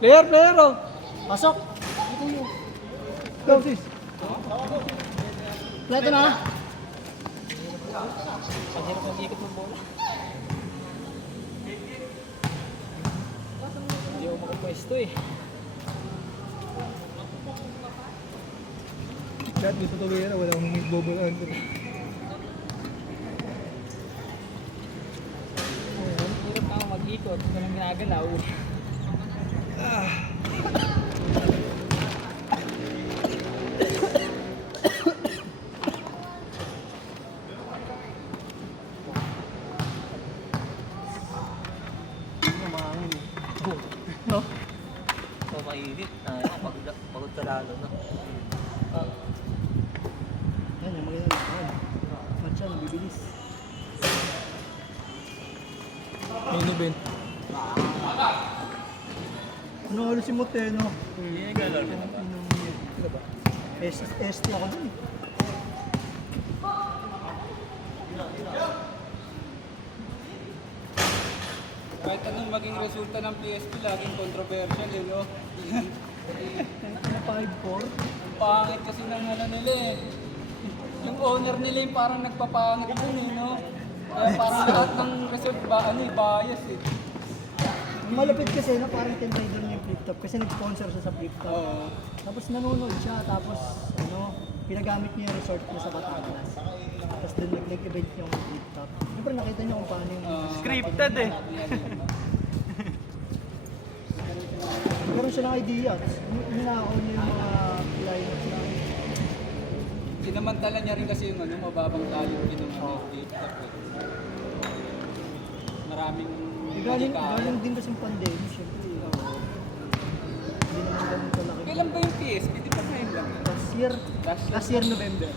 Player, oh. Pasok. Go, sis. Pleto na. Pagkirap ng ikot ng bola. Hindi ako makapwesto eh. Lahat dito tuloy yan, wala akong bobolaan. Hirap ako mag-ikot. Walang ginagalaw. No? So mainit. Pagod ka lalo na. Yan, yung maganda na. Matcha, nabibilis. Main event. Ano ulo si Moteno? Hindi naglalaro na ba? Sino ba? ST ako dun eh. Kahit anong maging resulta ng PSP, laging controversial eh, no? 5-4. Ang pangit kasi ng ano nila eh. Yung owner nila yung parang nagpapangit dun eh, no? Kaya parang lahat ng result bias eh. Ang malapit kasi na parang tintay doon yung flip top kasi nag-sponsor siya sa flip top. Oo. Tapos nanonood siya, tapos pinagamit niya yung resort niya sa Batangas. Tapos doon nag-event yung flip top. Siyempre nakita niyo kung paano yung... Scripted eh. Meron siya ng idea. Hinakaw niya yung mga lineups na... Sinamantala niya rin kasi yung mababang talent din ng flip top eh. Maraming Galing din kasing pandemic, siyempre. Hindi naman ganun kalaki. Kailan ba yung PSP? Di ba ngayon lang yun? Last year November.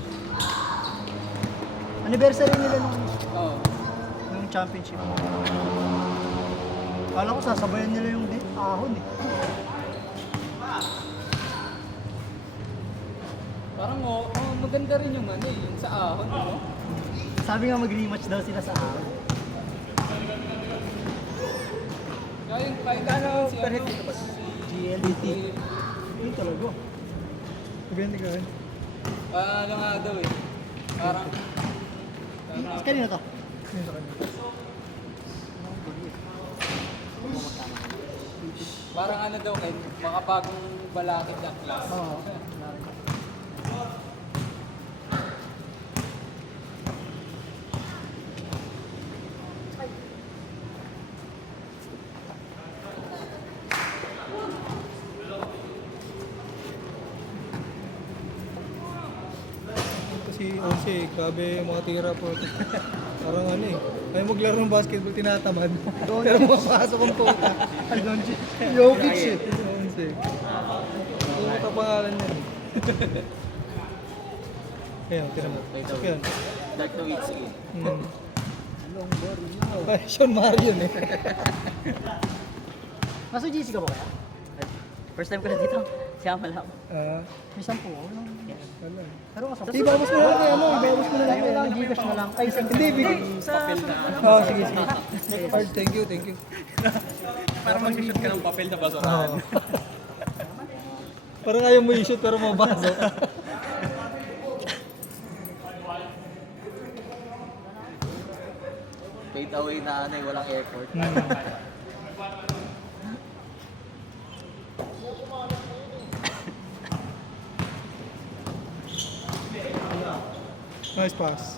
Anniversary nila Oo. ng championship. Kala ko sasabayan nila yung ahon eh. Parang maganda rin yung yung sa ahon, no? Sabi nga mag-rematch daw sila sa ahon. Kaya yung kahit ano si ano, GLDT. Yun talaga. Maganda ka. ano nga daw eh. Parang Kanina to? Yun sa kanya. parang ano daw kay makabagong balakid na class. Oo. Kasi Onse, grabe yung mga tira po. Parang ano eh. Ayaw maglaro ng basketball, tinatamad. Pero mapasok ang puta. Jokic eh. Onse. Puta pangalan niya eh. Ayan, tira mo. Yan. Dark na weeks eh. Ay, Sean Marion eh. Nasa GC ka ba kaya? First time ko na dito. Siyama lang. May 10 ako lang. Wala. Pero kasama. Ibabos mo na lang kay ano, ibabos mo na lang kay ano. Gcash na lang. Ay, Hindi, bigay. Papel na. Oh, sige, sige. Hard, thank you, thank you. Para mag-shoot ka ng papel na basurahan. Oo. Parang ayaw mo i-shoot pero mabasa. Fade away na ano eh, walang effort. Nice pass.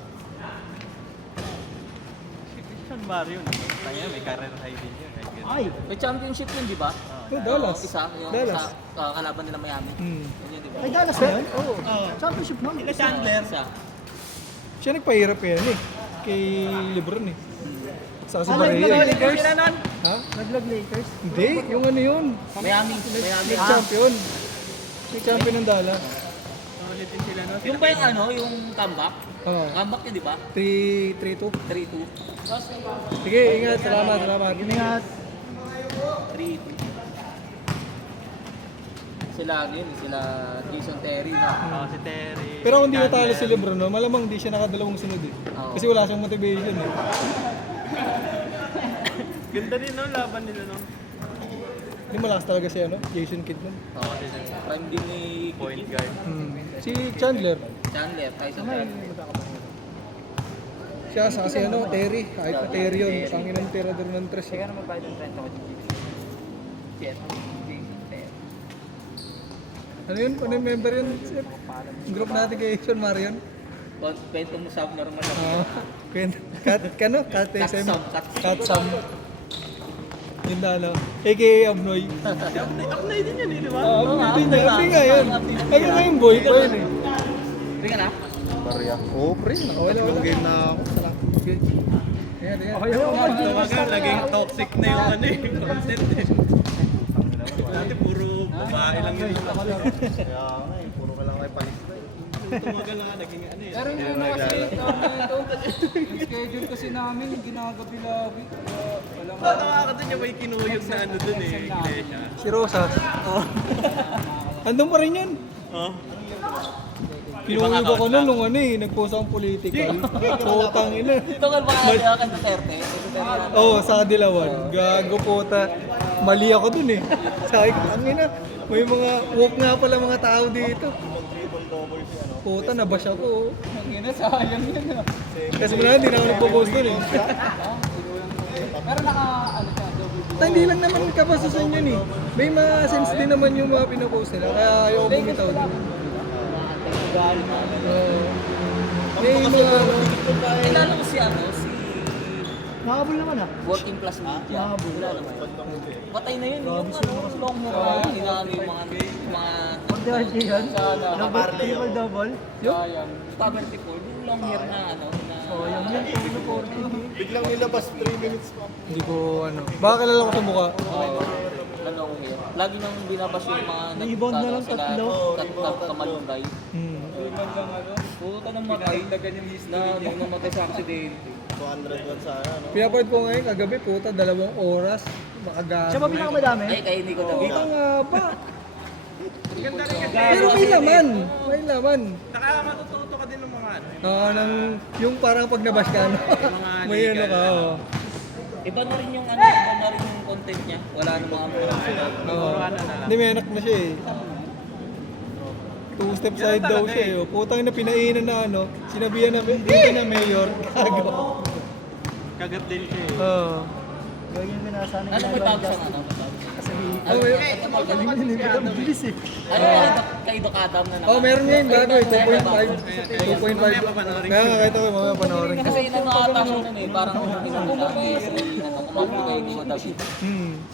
Sean Mario na. Kaya may career high din yun. Ay! May championship yun, di ba? Oh, Dallas. Isa, yung Dallas. sa kalaban nila Miami. Hmm. Yun, di ba? Ay, Dallas na yun? Oo. Championship na. Chandler. Isa. Siya nagpahirap yan eh. Kay Lebron eh. Sa kasi Ah, Barreya eh. Lakers? Ha? Naglag Lakers? Hindi, yung ano yun. Miami. Nag-champion. Nag-champion ng Dallas. Ulitin sila no. Yung ba yung ano, yung comeback? Oo. Comeback yun, di ba? 3-2. 3-2. Sige, ingat. Salamat, salamat. Ingat. 3-2. Sila yun, sila Jason Terry na. Si Terry. Pero kung di natalo si Lebron, no, malamang di siya nakadalawang sunod eh. Oo. Kasi wala siyang motivation eh. Ganda din no, laban nila no. Hindi malakas talaga si ano, Jason Kidd nun. Oo, kasi prime din ni point guard. Si Chandler. Chandler, Tyson May Chandler. magkakapangit. Siya sa kasi ano, Terry. Ay, Terry yun. Tangin ng tirador ng tres. Kaya naman bayad ng 30 ako dito. Yes, Ano yun? Ano yung member yun? Sir? Group natin kay Sean Marion. Kwento mo subnormal lang. Kat SM. Sam. Kat Sam. Yun na ano. AKA Abnoy. Abnoy din yan eh, di ba? Abnoy din yan. Abnoy nga yun. Ay, yun nga yung boy ko yun eh. Hindi ka na? Maria. Oo, pre. Nakatatlong game na ako. Okay. Ayan, ayan. Okay, okay. Naging toxic na yung ano eh, content eh. Dati puro babae lang yun. Kaya nga eh, puro ka lang kay palista eh. Tumagal na nga, naging ano eh. Pero yun na kasi yung schedule kasi namin, ginagabi-labi. Walang Nakakatawa yung may kinuyog na ano dun eh, iglesia. Si Rosa. Andun pa rin yun. Oh. Pinuyog ako nun nung ano eh, nag-post akong political. Putang ina. Ito ka ba kaya ka Duterte? Oo, sa Dilawan. Gago puta. Mali ako dun eh. Sabi ko, ang ina, may mga woke nga pala mga tao dito. Puta, nabash ako. Ang ina, sayang yun ah. Kasi wala, hindi na ako nagpo-post dun eh. Pero ano siya, double D. Hindi lang naman kabasusan yun eh. May mga sense din naman yung mga pinapost nila. Kaya ayaw bumitaw dun. May mga ano, Kilala mo si ano, si Nakabol naman ah. working class media. Kilala mo? Patay na yun, yung ano, long hair. Hinalo yung mga Pagdahil yun. Sana, Triple double. Sayang. Poverty poor, yung long hair na ano, na Oh, yung yun. Tulo 40. Biglang nilabas 3 minutes pa. hindi ko ano. Baka kilala ko sa mukha. na long hair. Lagi nang binabas yung mga Rebound na lang, tatlo. kamalunggay. Iman lang ano. Puta nang matay na nung namatay sa aksidente. 200 watts sana, no? Pinapanood ko ngayon kagabi, puta, 2 oras. Makagago. Siya ba pinakamadami? Ay, kaya hindi ko Puta nakita. nga ba? Pero may laman. May laman. Saka matututo ka din ng mga ano. Yung parang pag nabash ka, ano? may ano ka, oh. Iba na rin yung ano, iba na rin yung content niya. Wala namang mga Oo. Hindi, may anak na siya eh. 2 step side daw siya eh. Oh. Putang na pinainan na ano, sinabihan na dito na mayor. Gago. Kagat din siya eh. Oo. Gawin ko na sana Ano may bago sa ano? Kasi Oh, may, galing yun. Hindi ko bilis eh. Ano kay Doc Adam na oh, meron ngayon bago eh, 2.5. 2.5. Mamaya papanoorin Kaya nga kahit ako mamaya panoorin ko. Kasi inano ata siya nun eh, parang kumapit kay Nico David.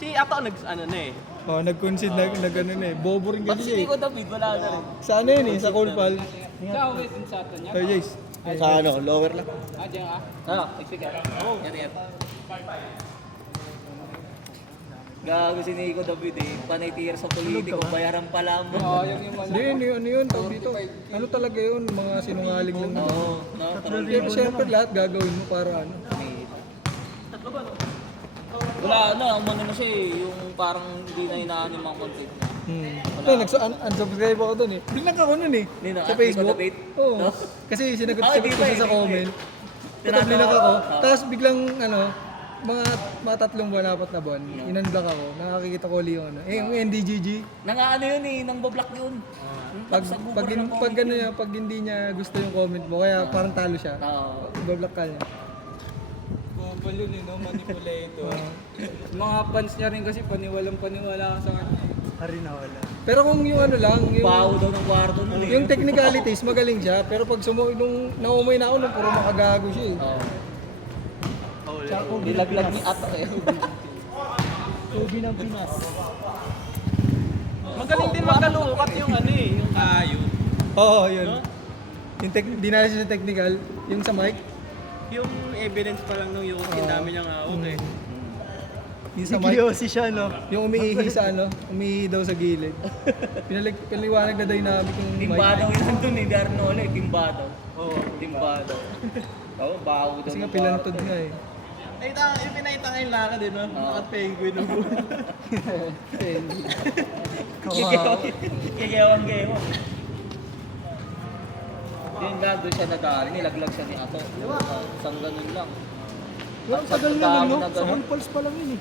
Si Ato ano na eh. Oh, nag-concede na gano'n eh. Bobo rin Pati kasi si eh. Nico David, wala na rin. Sa ano yun eh, sa Conpal. Siya uwi din sa ato niya. Ay, Jace. Sa ano, lower lang. Ah, diyan ka. Ah, explica. Yan. Gago si Nico David eh. Panay tier sa politiko, bayaran pala mo. Oo, yung Hindi yun, ano yun, tawag dito. Ano talaga yun, mga sinungaling lang. Oo, no? Pero syempre lahat gagawin mo para ano. Wala na, umano na siya eh. Yung parang hindi na inaan yung mga content niya. Ito, unsubscribe ako dun eh. Blinak ako nun eh. Nino, Sa at Facebook. Nico David? Oo. No? Kasi sinagot Ah, ko di ba, siya sa hindi, comment. hindi. Tapos blinak ako. Ah. Tapos biglang ano, mga 3 buwan, 4 na buwan, inunblock ako. Nakakikita ko ulit yung ano. Eh, yung NDGG. Nangaano yun eh, nang bablock yun. Pag hindi niya gusto yung comment mo, kaya parang talo siya. Oo. Ibablock ka niya. Bumabal yun eh, no? Manipulator. Mga fans niya rin kasi paniwalang-paniwala ka sa kanya. Hari na wala. Pero kung yung ano lang, yung, Baho daw ng kwarto nun eh. yung technicalities, magaling siya. Pero pag nung naumay na ako, nung puro makagago siya eh. Oo. Tsaka kung Nilaglag ni Ato eh. Tubi ng Pinas. Magaling din magalukat yung ano eh, yung kayo. Oo, yun. Yung di na siya technical, yung sa mic, Yung evidence pa lang nung yung dami niyang okay. yung sa mic, Sigyosi siya, no? yung umiihi sa ano, umiihi daw sa gilid. Pinaliwanag na dynamic yung mic. Timba daw yun nandun eh, Darnol eh, timba daw. Oo, timba daw. Oo, baho daw. Kasi nga ng pilantod kwarto. nga eh. Ay, yung pinakita ngayon lakad din, no? Naka-penguin ng buwan. Kikewang-gewang. Yung gago siya nag-aari, nilaglag siya ni Ato. Isang ganun lang. Walang tagal na nun, no? Sa Conpulse pa lang yun eh.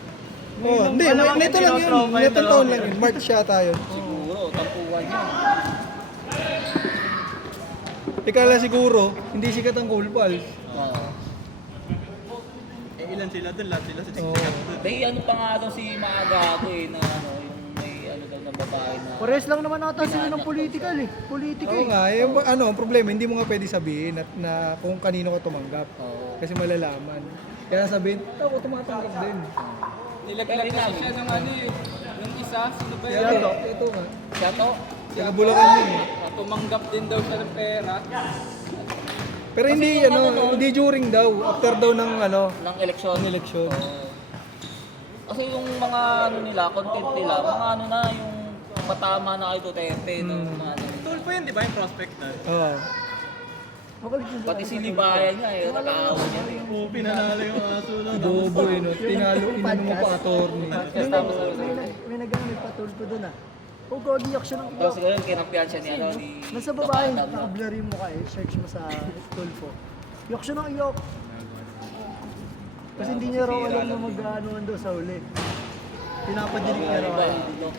Oh, hindi, nito lang yun. Netong taon lang yun. March siya tayo. Siguro, tampuan yun. Ikala siguro, hindi sikat ang Cool Pals. Oo. Ilan sila doon? Lahat sila sa Oo. May ano pa nga daw si Maagago na yung may ano daw na babae na. Pares lang naman ata sila ng political eh. Politika Oo eh. nga, ang problema, hindi mo nga pwede sabihin na kung kanino ka tumanggap. Oo. Kasi malalaman. Kaya sabihin, ako tumatanggap din. Nilaglag kasi siya ng ano eh. Yung isa, sino ba Kaya yun? ito nga. Siya to? Sa Bulacan yun eh. Tumanggap din daw siya ng pera. Pero hindi, hindi during daw. After daw ng Ng eleksyon. ng eleksyon. Oo. Kasi yung mga ano nila, content nila, mga ano na yung patama na kay Duterte, no? Mga ano. Tool po yun, di ba? Yung prospect na. Oo. Pati si Libayan nga eh, nakaawa niya eh. Oo, pinanalo yung aso na. Bobo eh, no? Tinalo, inano mo pa attorney. May nagamit patulpo doon ah. O gagi action ng Tapos iba. siguro kinampihan siya ni ano, ni Nasa babae, Kapatab, no? naka-blur yung mukha eh. Search mo sa tulpo. Yok siya ng iyok. Kasi hindi niya raw alam na mag-ano daw sa huli. Pinapadilig niya raw. Iba, no?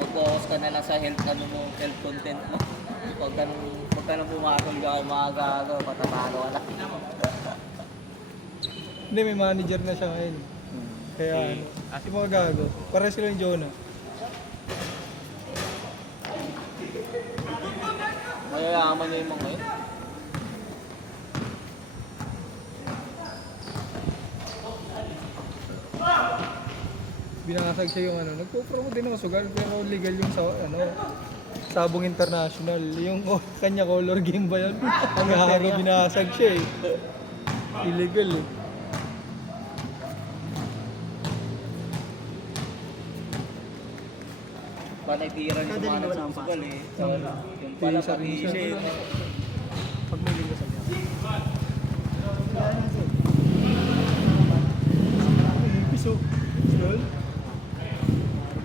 Mag-focus ka na lang sa health, ano mo, health content mo. Pag ka nang pumatol ka kay Maagago, patatalo ka na. Hindi, may manager na siya ngayon. Kaya si mga gago. Para sila yung Jonah. Mayayaman niya yung mga yun. Binasag siya yung nagpo-promote din ng sugal pero legal yung sa Sabong International. Yung kanya color game ba yun? Ang haro binasag siya eh. Illegal eh. Panay-tiran yung mga nagsusugal eh. So, yung pala Isa rin pati siya. siya yun. Pag may linggo sa niya. Piso. Yun.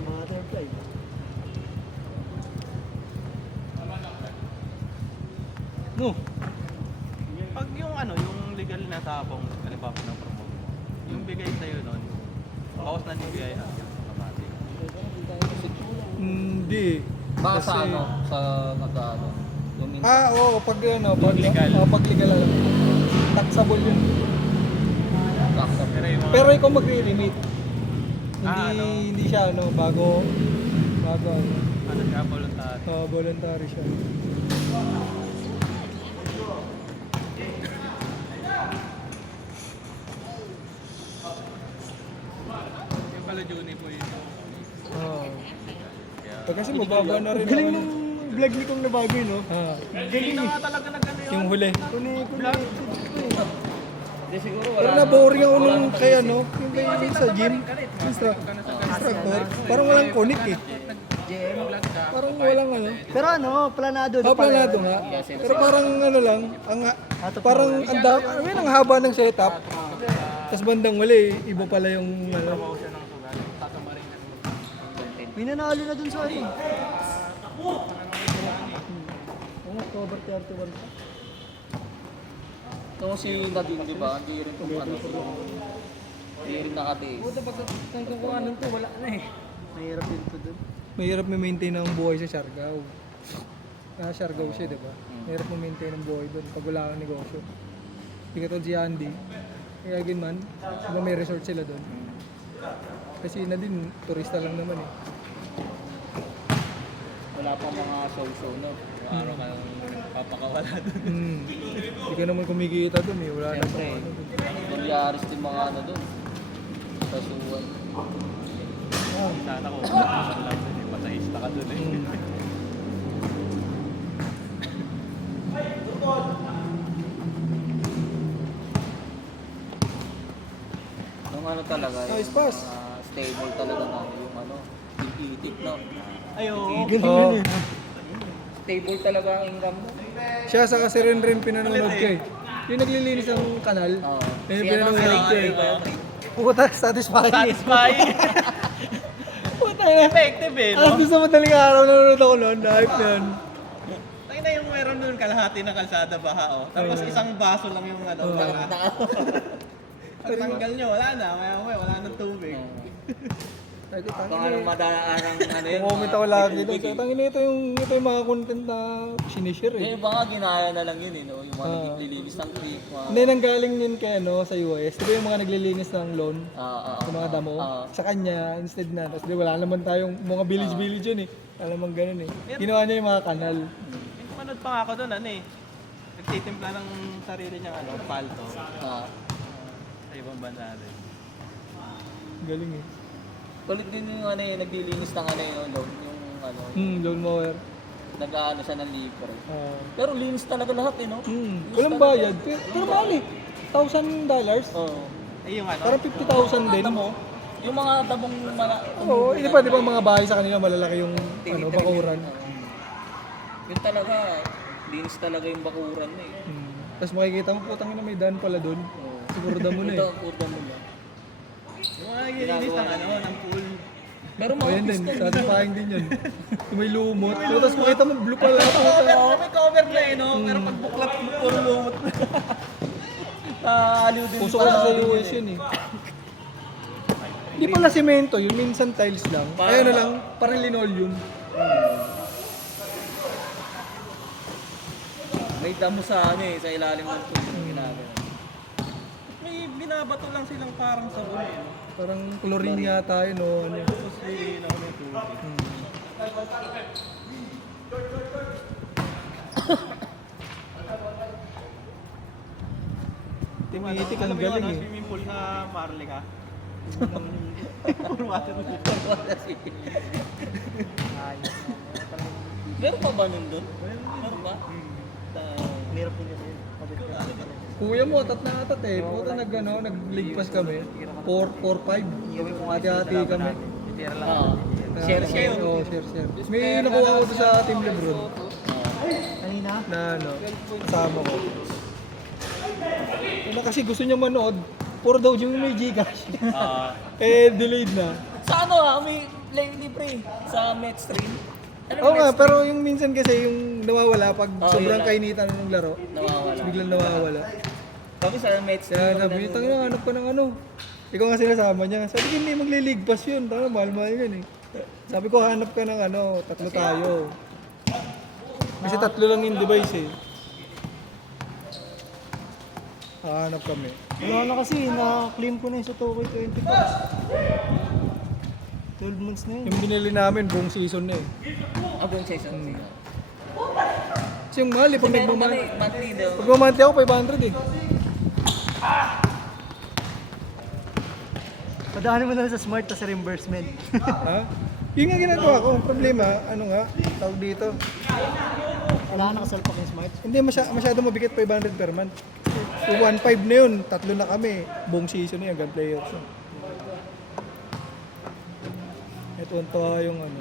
Butterfly. No. Pag yung yung legal na tapong, halimbawa ng promote mo, yung bigay sa'yo nun, bawas na ni BI automatic. Hindi. Baka sa ano, sa nag-ano. Yung minsan. Oo, pag pag legal. pag legal alam. Taxable yun. Pero yung mga, Pero ikaw magre-limit. Hindi ano? hindi siya bago siya, voluntary. voluntary siya. Yung pala Juni po yun. Oo. Kasi mababa na rin Galing naman. nung vlog ni Kong Nabagoy, no? Hindi na nga talaga nag-ano yun. Yung huli. Kuni. Hindi siguro Pero wala. na-boring ako nung kay yung kay sa gym. Instructor. Parang walang connect eh. Parang walang Pero planado. planado nga. Pero parang lang, parang ang haba ng setup. Tapos bandang wala iba pala yung May nanalo na dun sa ano. October 31. So si Nadine, di ba? Hindi rin kung ano. Hindi rin nakatiis. Mahirap din to dun. mahirap ma-maintain ang buhay sa Siargao. Siargao siya, di ba? Mahirap ma-maintain ang buhay doon pag wala kang negosyo. Hindi ka si Andy. Kaya man, diba may resort sila doon. Kasi na din, turista lang naman eh. Wala pang mga show-show, no? Araw ka lang papakawala doon. Hindi ka naman kumikita doon eh. Wala na Siyempre, pang Dolyaris din mga ano doon. Sa suwan. Sana ko, lang doon eh. Pasahista ka doon eh. Yung ano talaga, Nice pass. stable talaga na yung yung itik, no? Ayo. Oo. Stable talaga ang income mo. Siya sa kasi rin pinanonood ko eh. Yung naglilinis ng kanal. Oo. Yung Si ano, pinanonood ko eh. si Ray. Puta, satisfying. Satisfying. Puta na. Effective eh, Alas no? doon sa madaling araw nanonood ako noon. Hype na yun. Tayo na yung meron doon kalahati ng kalsada baha, oh. Tapos isang baso lang yung Oo. baha. Pag tanggal nyo, wala na. Maya wala nang tubig. Sabi ko, Kung tangin anong madaarang ano yun. comment ako lagi doon. So, tangin ito yung mga content na sinishare eh. Yung iba nga ginaya na lang yun eh, no? Yung mga Ah. naglilinis ng creek. Hindi, nanggaling yun kay ano, sa US. Diba yung mga naglilinis ng lawn? Sa mga damo? Sa kanya, instead na. Tapos wala naman tayong mga village yun eh. Wala naman ganun eh. Ginawa niya yung mga kanal. Yung manood pa nga ako doon, ano eh. Nagtitimpla ng sarili niyang ano, palto. Sa ibang bansa din. Galing eh. Kulit din yung ano eh, naglilinis ng ano yung loan, yung ano, Lawn mower. nag-ano siya ng libre. Ah. Pero linis talaga lahat eh, no? Walang bayad. Pero mahal eh. $1,000. Oo. Eh yung ano, Parang 50,000 din. Yung mga dabong Oo, di ba mga bahay sa kanila malalaki yung ano, bakuran. Yun talaga, linis talaga yung bakuran na eh. Tapos makikita mo, putang ina may daan pala doon. Siguro damo na eh. Ito, kurda mo na. yung mga nililinis ng ano, ng pool. Pero mga Ayan din, piston, satisfying din yun. Yung may lumot. Tapos makita mo, blue pala. May cover na eh, no? Pero pag buklat mo, puro lumot. aliw din Puso kasi sa US yun eh. Hindi pala semento, yun minsan tiles lang. Ay ano lang, parang linoleum. May damo sa ano eh, sa ilalim ng tubig yung ginagawa. May binabato lang silang parang sabon eh, no? Parang chlorine yata yun o ano. Tapos liliin ako ng tubig. Timitik Alam ang mo yung ano, galing eh. swimming pool na Marley ka? Puro water wheel. Meron pa ba nun doon? Meron ba? Meron din kasi. Kuya mo, atat na atat eh. Puta nagligpas kami. 4-5. Hati-hati kami. Share. Oo, share. May nakuha ko doon sa Team Lebron. Kanina? Na ano, kasama ko. Una kasi gusto niya manood, puro daw yung may Gcash. Delayed na. Sa ano may libre sa Metstream. Oo nga, pero yung minsan kasi yung nawawala pag sobrang yun lang. kainitan ng laro, Nawawala. biglang nawawala. Kami sa Metstream. Kaya sabi niya, tangina, hanap ka ng ano. Ikaw nga sinasama niya. Sabi ko, hindi magliligpas yun. Tama, mahal-mahal yun eh. Sabi ko, hanap ka ng ano, tatlo tayo. Kasi tatlo lang yung device eh. Hanap kami. Wala na kasi, na-claim ko na yung sa Tokoy 20 bucks. 12 months na yun. Yung binili namin, buong season na eh. Abong season. Kasi yung mahal eh, pag Meron kami, nagmamanti. monthly daw. Pag mamanti ako, 500 eh. Padaanin mo na lang sa smart tas reimbursement. Ha? Yun nga ginagawa ko. Ang problema, ano nga, tawag dito. Wala na kasalpak yung smart. Hindi, masyado mabigat 500 per month. Yung 1.5 na yun, tatlo na kami. Buong season na yun, gun players. Ito ang tawa yung ano.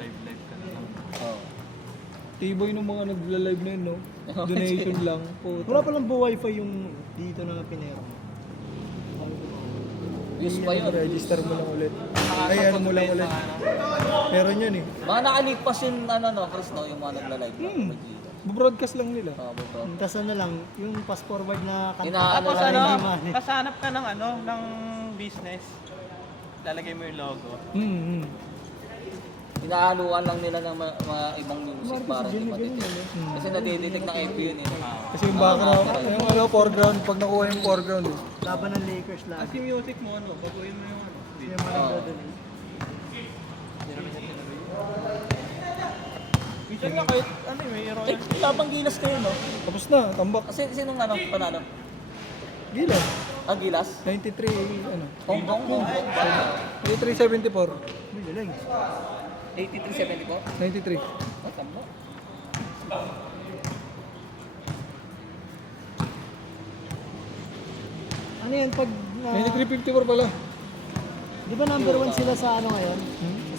Oh. Tiboy ng mga nagla-live na yun, no? Donation lang. Puta. Wala palang wifi yung dito na pinero. Use pa yun. Register mo lang ulit. Ay, ano mo lang ulit. Meron yun eh. Mga nakalipas yung ano no, Chris no, yung mga nagla-live. Broadcast lang nila. Bro. Tapos ano lang, yung fast forward na kanta. Inaano Tapos lang ano, hindi man. tapos hanap ka ng ano, ng business. Lalagay mo yung logo. Inahaluan lang nila ng mga ibang music para hindi matitid. Kasi nadidetect ng FB yun eh. Kasi yung background, yung ano, foreground, pag nakuha yung foreground eh. Laban ng Lakers Tapos lagi. yung music mo, ano, baguhin mo yung ano. Yung mga nagdodonate. Minsan nga kahit ano, may royalty. Labang gilas kayo no? Tapos na, tambak. Kasi sinong ano, panalo? Gila. Gilas? 93, ano. Hong Kong? 8374. May galing. 8374? 93. Oh, tama. Ano yan pag... 9354 pala. Di ba number 1 sila sa ano ngayon?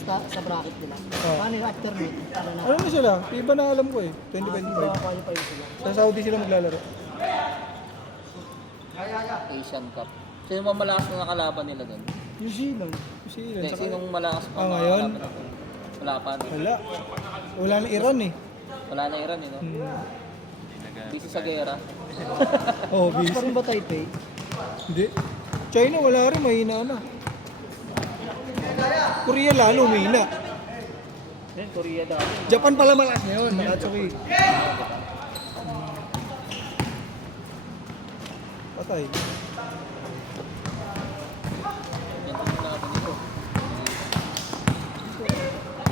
Sa bracket nila. Paano yung after nun? Ano na? Alam mo sila, iba na alam ko eh. Di 2025. ba qualify sila? Sa Saudi sila maglalaro. Asian Cup. Sino ba malakas na nakalaban nila doon? New Zealand. Kasi Hindi, saka, sinong malakas pa ngayon? nakalaban doon? Wala pa. wala. Wala na Iran eh. Wala na Iran eh, no? Busy sa gera. Oh, Tapos busy. pa rin ba Taipei? Hindi. China wala rin, mahina na. Korea lalo, humina. Yan, Korea dati. Japan pala malakas ngayon, Nakatsuki. Patay. Yan ang laban nito.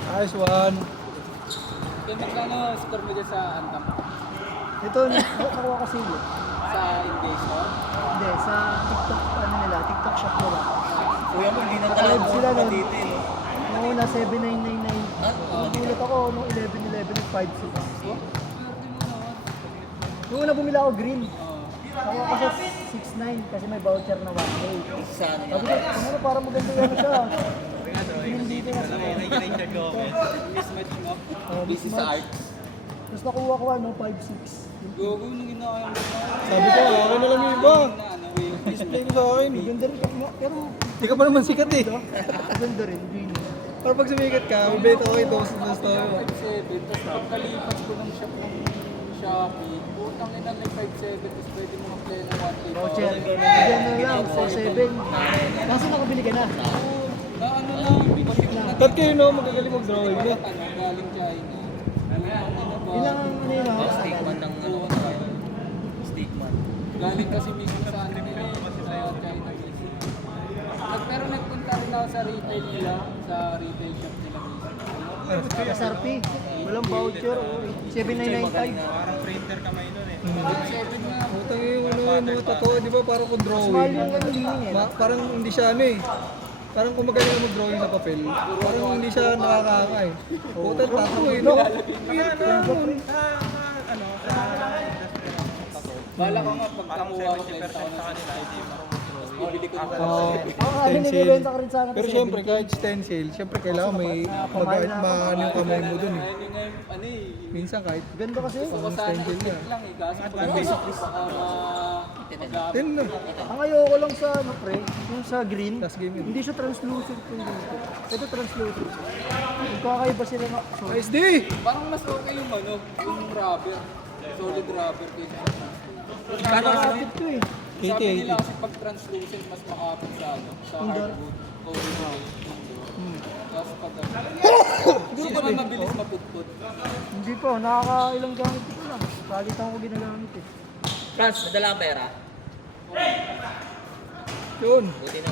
Nice one. Yan, magkano score mo dyan sa Anthem? Ito, nakuha ko sila. Sa Inday Store? Hindi, sa TikTok, ano nila, TikTok shop nila. Kuya mo, hindi na Live talaga sila nun. dito eh. Noong una, 7,999. Nagulat ako nung 11,11 at 5,600. Swerte mo naman. Yung una bumila ako green. Oo. Nakuha ko sa 6,900 kasi may voucher na 1K. Sa ano Sabi yan? ko, ano para maganda yan siya. Hindi ko na Nag-Richard Gomez. Mismatch mo. Busy sa art. Tapos nakuha ko 5,600. Gogo nung inakaya mo. Sabi ko, okay na lang yung iba. Na ano eh. Display ko sa akin. Maganda rin ako, pero Hindi ka pa naman sikat eh. maganda rin, green. Para pag sumikat ka, mabait ako kay Dos tayo. 5.7, tapos pagkalipat ko ng shop ng Shopee, putang ina may 5.7, tapos pwede mo mag-play ng 1K. Voucher. Bigyan na lang, 4,700. Kaso nakabili ka na. Na ano lang, pasik na Ba't kayo no, magagaling mag-drawing na? ano, galing China. Ilang ano yun ako? Stickman ng ano. Stickman. Galing kasi mismo sa ano nila eh, sa China mismo. Pero nagpunta rin ako sa retail nila, sa retail shop nila mismo. SRP. Walang voucher. 7,995. Parang printer kamay nun eh. 7 nga. Putang yung ano, yung mga totoo, di ba parang kung Mas mahal drawing. yung ano lining eh. Parang hindi siya ano eh. Parang kung magaling ka mag-drawing sa papel, parang hindi siya nakakaka eh. Putang tato eh, no? Bala ko nga pagkakuha ko 10,000 sa kanila, tapos bibili ko ng Oo, Ako ano, stencil. nilibenta ko rin sana. Pero syempre, kahit stencil, syempre kailangan may maano yung kamay mo dun eh. Ayun yung ngayon, ano eh, Minsan kahit Ganda kasi. gusto ko sana stencil i-click niya. lang eh, kaso pag basic baka magamit. 10 na. Ang ayoko lang sa ano pre, yung sa green, Last game yun. hindi siya translucent yung dito. Ito translucent. Magkakaiba sila na. So, SD! Parang mas okay yung ano, yung rubber. Solid rubber kaysa sa translucent. nakakapit to eh. Sabi nila kasi pag translucent, mas makapit sa ano, sa hardwood. O tapos pag ano, hindi naman mabilis maputput. Hindi pa, nakakailang gamit ko lang. Palit ako ginagamit eh. Franz, nadala ang pera. Yun. Buti na.